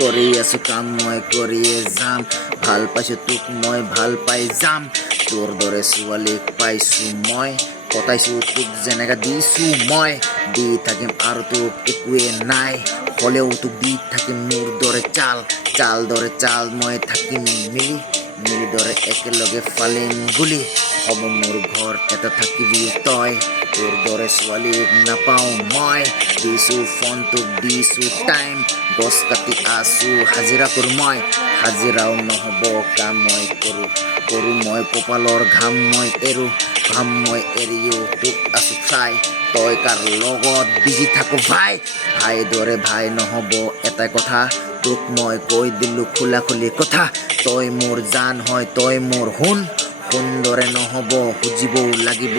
কৰি আছো কাম মই কৰিয়ে যাম ভাল পাইছো তোক মই ভাল পাই যাম তোৰ দৰে ছোৱালীক পাইছো মই পতাইছো তোক যেনেকা দিছো মই দি থাকিম আৰু তোক একোৱে নাই হ'লেও তোক দি থাকিম মোৰ দৰে চাল দৰে চাল মই থাকিম মিলি দৰে একেলগে ফালিম গুলি হ'ব মোৰ ঘৰ এটা থাকিবি তই তোৰ দৰে ছোৱালীক নাপাওঁ মই দিছো ফোন তোক দিছো টাইম গছ কাটি আছো হাজিৰা কৰোঁ মই হাজিৰাও নহ'ব কাম মই কৰোঁ মই কপালৰ ঘাম মই এৰিও তোক আছো চাই তই কাৰ লগত বিজি থাকো ভাই দৰে ভাই নহ'ব এটাই কথা তোক মই কৈ দিলো খোলা খুলি কথা তই মোৰ জান হয় তই মোৰ সোণ দৰে নহ'ব খুজিবও লাগিব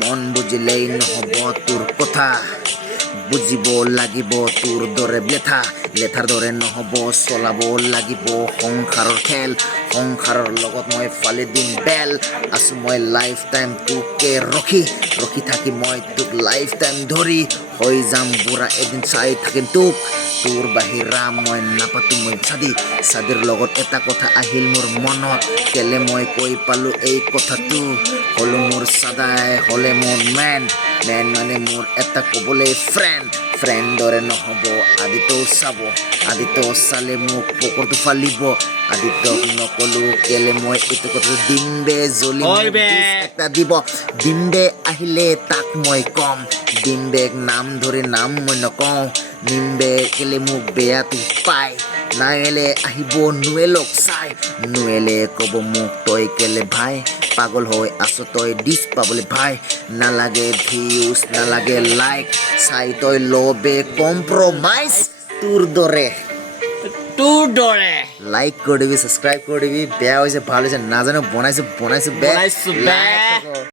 মন বুজিলেই নহ'ব তোৰ কথা বুজিব লাগিব তোৰ দৰে লেঠাৰ দৰে নহ'ব চলাব লাগিব সংসাৰৰ খেল সংসাৰৰ লগত মই ফালি দিম বেল আছো মই লাইফ টাইম তোকে ৰখি থাকি মই তোক লাইফ টাইম ধৰি হৈ যাম বুঢ়া এদিন চাই থাকিম তোক তোৰ বাহিৰা মই নাপাতো মই চাদিৰ লগত এটা কথা আহিল মোৰ মনত কেলে মই কৈ পালো এই কথাটো হ'লো মোৰ চাদাই হ'লে মোৰ মেন মানে মোৰ এটা ক'বলৈ ফ্ৰেণ্ড দৰে নহ'ব আদিত্য চালে মোক পকৰটো ফালিব আদিত্যক নকলো কেলে মই এইটো কথা ডিম্বে জ্বলি এটা দিব ডিম্বে আহিলে তাক মই কম ডিম্বেক নাম ধৰি নাম মই নকওঁ ডিম্বে কেলে মোক বেয়াটো পায় নাইলে আহিব নুৱেলক চাই নুৱেলে ক'ব মোক তই কেলে ভাই পাগল হৈ আছো তই ডিছ পাবলৈ ভাই নালাগে ভিউজ নালাগে লাইক চাই তই লবে কম্প্ৰমাইজ তোৰ দৰে লাইক কৰি দিবি ছাবস্ক্ৰাইব কৰি দিবি বেয়া হৈছে ভাল হৈছে নাজানো বনাইছো বেয়া